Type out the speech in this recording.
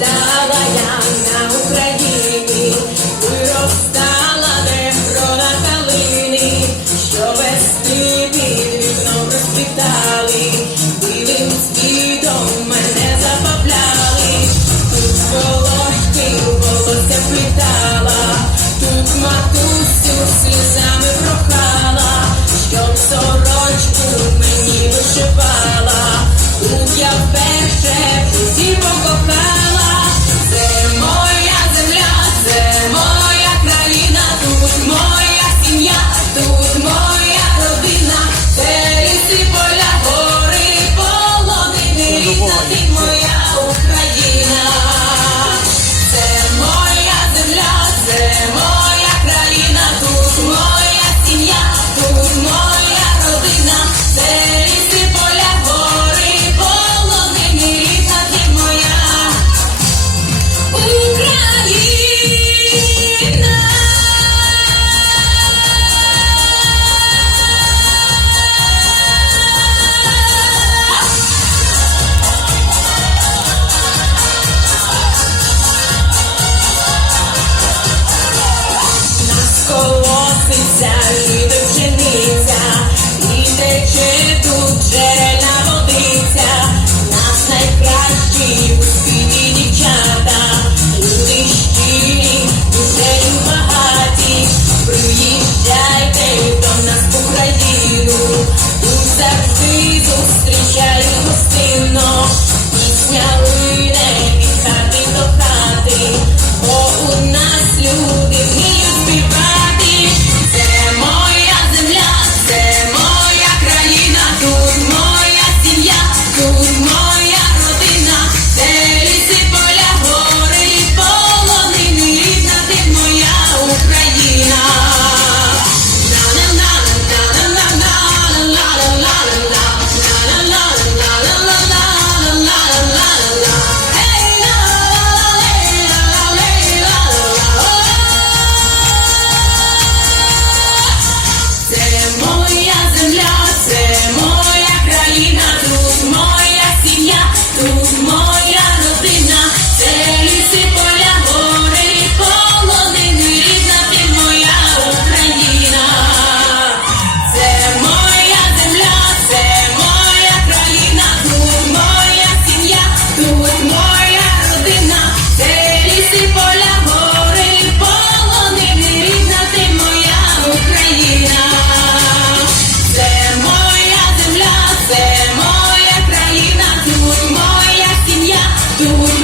виростала я на Україні, виростала де рода калини, що весни під вікном розквітали, білим світом мене забавляли, тут волошки волосся плітала, тут матусю слізами прохала, щоб сорочку мені вишивала. Я вперше всі покохала. Моя сім'я, тут моя родина, Переси поля, гори, полонини, рідна ти моя Україна, це моя земля, це моя. Україну у серці зустрічають. do